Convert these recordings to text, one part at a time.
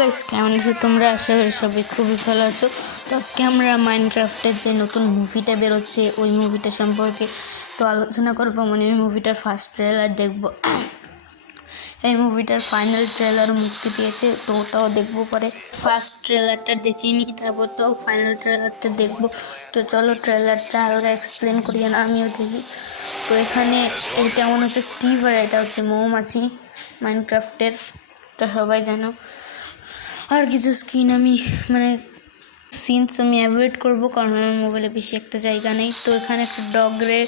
Guys, কেমন আছো তোমরা? আশা করি সবাই খুবই ভালো আছো। তো আজকে আমরা মাইনক্রাফটের যে নতুন মুভিটা বেরোচ্ছে ওই মুভিটা সম্পর্কে একটু আলোচনা করবো। মানে ওই মুভিটার ফার্স্ট ট্রেলার দেখবো। এই মুভিটার ফাইনাল ট্রেলারও মুক্তি পেয়েছে, তো ওটাও দেখবো। পরে ফার্স্ট ট্রেলারটা দেখেই নিই, তারপর তো ফাইনাল ট্রেলারটা দেখবো। তো চলো ট্রেলারটা হালকা এক্সপ্লেন করি, না আমিও দেখি। তো এখানে এটা মনে হচ্ছে স্টিভ, আর এটা হচ্ছে মৌমাছি মাইনক্রাফটের, এটা সবাই জানো। আর কিছু স্কিন আমি সিনস আমি অ্যাভয়েড করবো, কারণ আমার মোবাইলে বেশি একটা জায়গা নেই। তো এখানে একটা ডগরে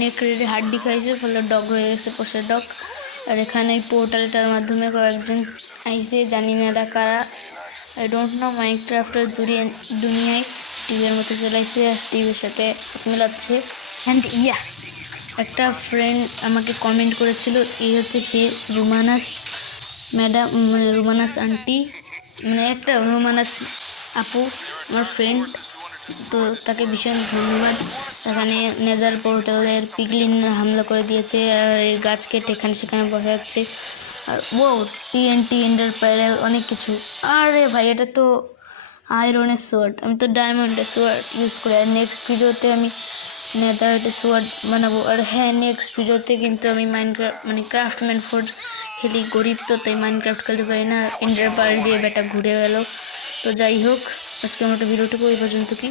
নেকড়ে হাড্ডি খাইছে, ফলে ডগ হয়ে গেছে, পোষা ডগ। আর এখানে এই পোর্টালটার মাধ্যমে কয়েকজন আইসে, জানি না এরা কারা, আই ডোন্ট নো। মাইনক্রাফটের দুনিয়ায় স্টিভের মতো চলাইছে, আর স্টিভের সাথে মেলাচ্ছে। অ্যান্ড একটা ফ্রেন্ড আমাকে কমেন্ট করেছিল, এই হচ্ছে সে রুমানাস ম্যাডাম, রুমানাস আন্টি, একটা রুমানাস আপু, আমার ফ্রেন্ড। তো তাকে ভীষণ ধন্যবাদ। এখানে নেদার পোর্টালের পিগলিন হামলা করে দিয়েছে, আর এই গাছ কেটে এখানে সেখানে বসে যাচ্ছে। আর TNT এন্ডার প্যারেল অনেক কিছু। আরে ভাই, এটা তো আয়রনের সোয়ার্ড, আমি তো ডায়মন্ডের সোয়ার্ড ইউজ করি। আর নেক্সট ভিডিওতে আমি নেদারের সোয়ার্ড বানাবো। আর হ্যাঁ, নেক্সট ভিডিওতে কিন্তু আমি ক্রাফটম্যান ফোর্ড খেলি, গরিব তো, তাই মাইনক্রাফট খেলতে পারি না। এন্ডার পার্ল দিয়ে বেটা ঘুরে গেল। তো যাই হোক, আজকে আমার ভিডিওটুকু এই পর্যন্ত কি।